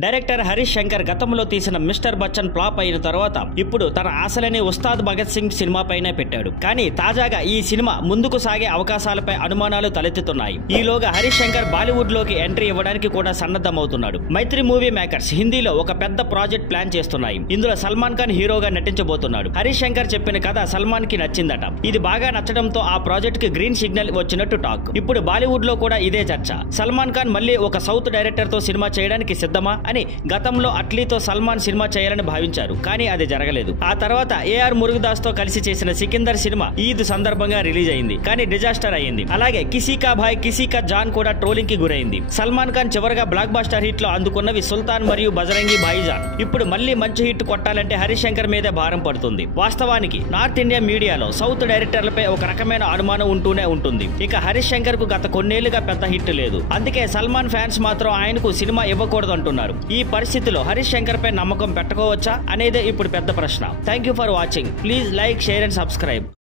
Director Harish Shankar గతంలో తీసిన mister Bachchan flop అయిన తర్వాత ఇప్పుడు తన ఆశలని ఉస్తాద్ భగత్ సింగ్ సినిమాపైనే పెట్టాడు. కానీ తాజాగా ఈ సినిమా ముందుకు సాగే అవకాశాలపై అనుమానాలు తలెత్తుతున్నాయి. ఈలోగా హరీష్ శంకర్ బాలీవుడ్ లోకి ఎంట్రీ ఇవ్వడానికి కూడా సన్నద్ధమవుతున్నాడు. మైత్రి మూవీ మేకర్స్ హిందీలో ఒక పెద్ద ప్రాజెక్ట్ ప్లాన్ చేస్తున్నాయి. ఇందులో సల్మాన్ ఖాన్ హీరోగా నటించబోతున్నాడు. హరీష్ శంకర్ చెప్పిన కథ సల్మాన్ కి నచ్చిందట. ఇది బాగా నచ్చడంతో ఆ ప్రాజెక్ట్ కి గ్రీన్ సిగ్నల్ వచ్చినట్టు టాక్. ఇప్పుడు బాలీవుడ్ లో కూడా ఇదే చర్చ. సల్మాన్ ఖాన్ మళ్ళీ ఒక సౌత్ డైరెక్టర్ తో సినిమా చేయడానికి సిద్ధమా అని గతంలో అట్లీతో సల్మాన్ సినిమా చేయాలని భావించారు. కానీ అది జరగలేదు. ఆ తర్వాత ఏఆర్ మురుగదాస్ తో కలిసి చేసిన సికిందర్ సినిమా ఈద్ సందర్భంగా రిలీజ్ అయింది. కానీ డిజాస్టర్ అయ్యింది. అలాగే కిసీ కా భాయ్ కిసీ కా జాన్ కూడా ట్రోలింగ్ కి గురైంది. సల్మాన్ ఖాన్ చివరగా బ్లాక్ బస్టర్ హిట్ లో అందుకున్నవి సుల్తాన్ మరియు బజరంగి భాయిజాన్. ఇప్పుడు మళ్ళీ మంచి హిట్ కొట్టాలంటే హరీష్ శంకర్ మీదే భారం పడుతుంది. వాస్తవానికి నార్త్ ఇండియా మీడియాలో సౌత్ డైరెక్టర్లపై ఒక రకమైన అనుమానం ఉంటూనే ఉంటుంది. ఇక హరీష్ శంకర్ కు గత కొన్నేళ్లుగా పెద్ద హిట్ లేదు. అందుకే సల్మాన్ ఫ్యాన్స్ మాత్రం ఆయనకు సినిమా ఇవ్వకూడదు అంటున్నారు. ఈ పరిస్థితిలో హరీష్ శంకర్ పై నమ్మకం పెట్టుకోవచ్చా అనేదే ఇప్పుడు పెద్ద ప్రశ్న. Thank you for watching. Please like, share and subscribe.